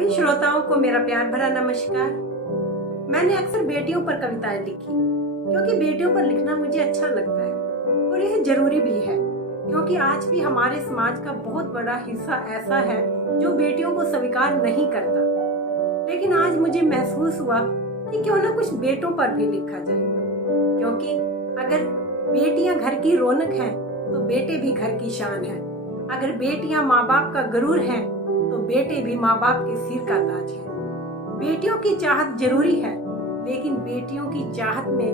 सभी श्रोताओं को मेरा प्यार भरा नमस्कार। मैंने अक्सर बेटियों पर कविताएं लिखी क्योंकि बेटियों पर लिखना मुझे अच्छा लगता है और यह जरूरी भी है, क्योंकि आज भी हमारे समाज का बहुत बड़ा हिस्सा ऐसा है जो बेटियों को स्वीकार नहीं करता। लेकिन आज मुझे महसूस हुआ कि क्यों ना कुछ बेटों पर भी लिखा जाए, क्योंकि अगर बेटियां घर की रौनक हैं तो बेटे भी घर की शान है। अगर बेटियां माँ बाप का गरूर हैं तो बेटे भी माँ बाप के सिर का ताज है। बेटियों की चाहत जरूरी है, लेकिन बेटियों की चाहत में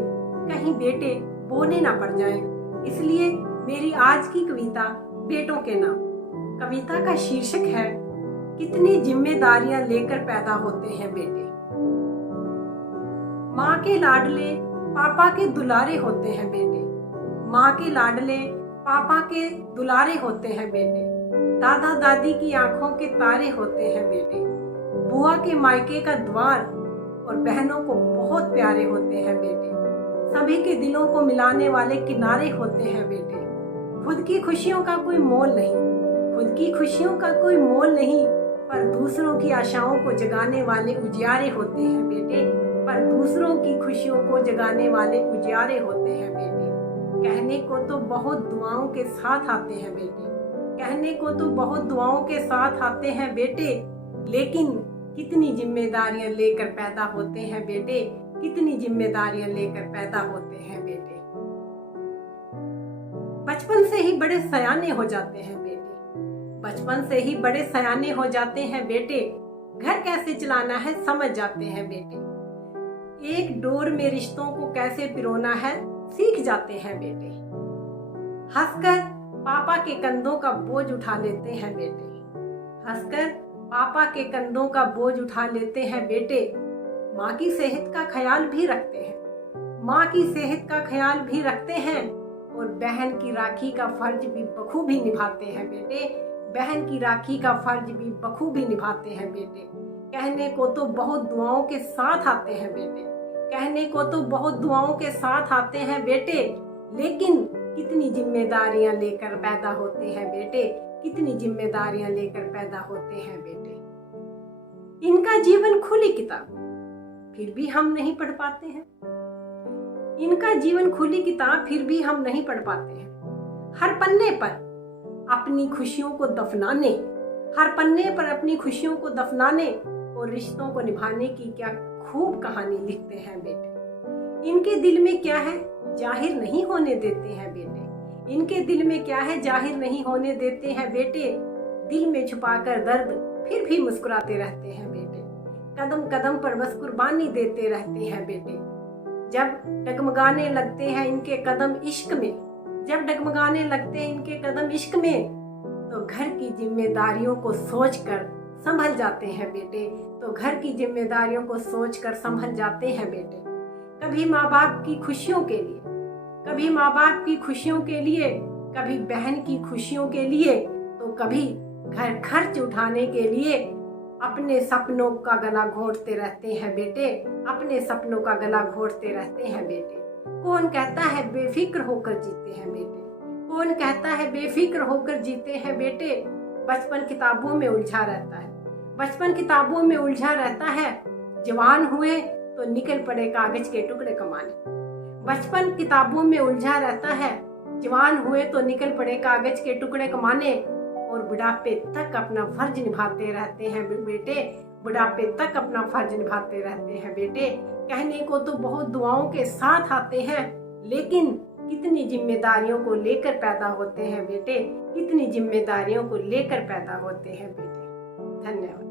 कहीं बेटे बोने ना पड़ जाएं। इसलिए मेरी आज की कविता बेटों के नाम। कविता का शीर्षक है कितनी जिम्मेदारियां लेकर पैदा होते हैं बेटे। माँ के लाडले पापा के दुलारे होते हैं बेटे। माँ के लाडले पापा के दुलारे होते हैं बेटे। दादा दादी की आंखों के तारे होते हैं बेटे। बुआ के मायके का द्वार और बहनों को बहुत प्यारे होते हैं बेटे। सभी के दिलों को मिलाने वाले किनारे होते हैं बेटे। खुद की खुशियों का कोई मोल नहीं, खुद की खुशियों का कोई मोल नहीं, पर दूसरों की आशाओं को जगाने वाले उजियारे होते हैं बेटे। पर दूसरों की खुशियों को जगाने वाले उजियारे होते हैं बेटे। कहने को तो बहुत दुआओं के साथ आते हैं बेटे, कहने को तो बहुत दुआओं के साथ आते हैं बेटे, लेकिन कितनी जिम्मेदारियां लेकर पैदा होते हैं बेटे। कितनी जिम्मेदारियां लेकर पैदा होते हैं बेटे। बचपन से ही बड़े सयाने हो जाते हैं बेटे। बचपन से ही बड़े सयाने हो जाते हैं बेटे। घर कैसे चलाना है समझ जाते हैं बेटे। एक डोर में रिश्तों को कैसे पिरोना है सीख जाते हैं बेटे। हंसकर पापा के कंधों का बोझ उठा लेते हैं बेटे। हंसकर पापा के कंधों का बोझ उठा लेते हैं बेटे। माँ की सेहत का ख्याल भी रखते हैं, माँ की सेहत का ख्याल भी रखते हैं, और बहन की राखी का फर्ज भी बखूबी निभाते हैं बेटे। बहन की राखी का फर्ज भी बखूबी निभाते हैं बेटे। कहने को तो बहुत दुआओं के साथ आते हैं बेटे, कहने को तो बहुत दुआओं के साथ आते हैं बेटे, लेकिन कितनी जिम्मेदारियां लेकर पैदा होते हैं बेटे। कितनी जिम्मेदारियां लेकर पैदा होते हैं बेटे। इनका जीवन खुली किताब फिर भी हम नहीं पढ़ पाते हैं। इनका जीवन खुली किताब फिर भी हम नहीं पढ़ पाते हैं। हर पन्ने पर अपनी खुशियों को दफनाने, हर पन्ने पर अपनी खुशियों को दफनाने और रिश्तों को निभाने की क्या खूब कहानी लिखते हैं बेटे। इनके दिल में क्या है जाहिर नहीं होने देते हैं बेटे। इनके दिल में क्या है जाहिर नहीं होने देते हैं बेटे। दिल में छुपाकर दर्द फिर भी मुस्कुराते रहते हैं बेटे। कदम कदम पर बस कुर्बानी देते रहते हैं बेटे। जब डगमगाने लगते हैं इनके कदम इश्क में, जब डगमगाने लगते हैं इनके कदम इश्क में, तो घर की जिम्मेदारियों को सोचकर संभल जाते हैं बेटे। तो घर की जिम्मेदारियों को सोचकर संभल जाते हैं बेटे। कभी माँ बाप की खुशियों के लिए, कभी माँ बाप की खुशियों के लिए, कभी बहन की खुशियों के लिए, तो कभी घर खर्च उठाने के लिए अपने सपनों का गला घोंटते रहते हैं बेटे। अपने सपनों का गला घोंटते रहते हैं बेटे। कौन कहता है बेफिक्र होकर जीते हैं बेटे। कौन कहता है बेफिक्र होकर जीते हैं बेटे। बचपन किताबों में उलझा रहता है, बचपन किताबों में उलझा रहता है। जवान हुए तो निकल पड़े कागज के टुकड़े कमाने। बचपन किताबों में उलझा रहता है, जवान हुए तो निकल पड़े कागज के टुकड़े कमाने, और बुढ़ापे तक अपना फर्ज निभाते रहते हैं बेटे। बुढ़ापे तक अपना फर्ज निभाते रहते हैं बेटे। कहने को तो बहुत दुआओं के साथ आते हैं, लेकिन कितनी जिम्मेदारियों को लेकर पैदा होते हैं बेटे। कितनी जिम्मेदारियों को लेकर पैदा होते हैं बेटे। धन्यवाद।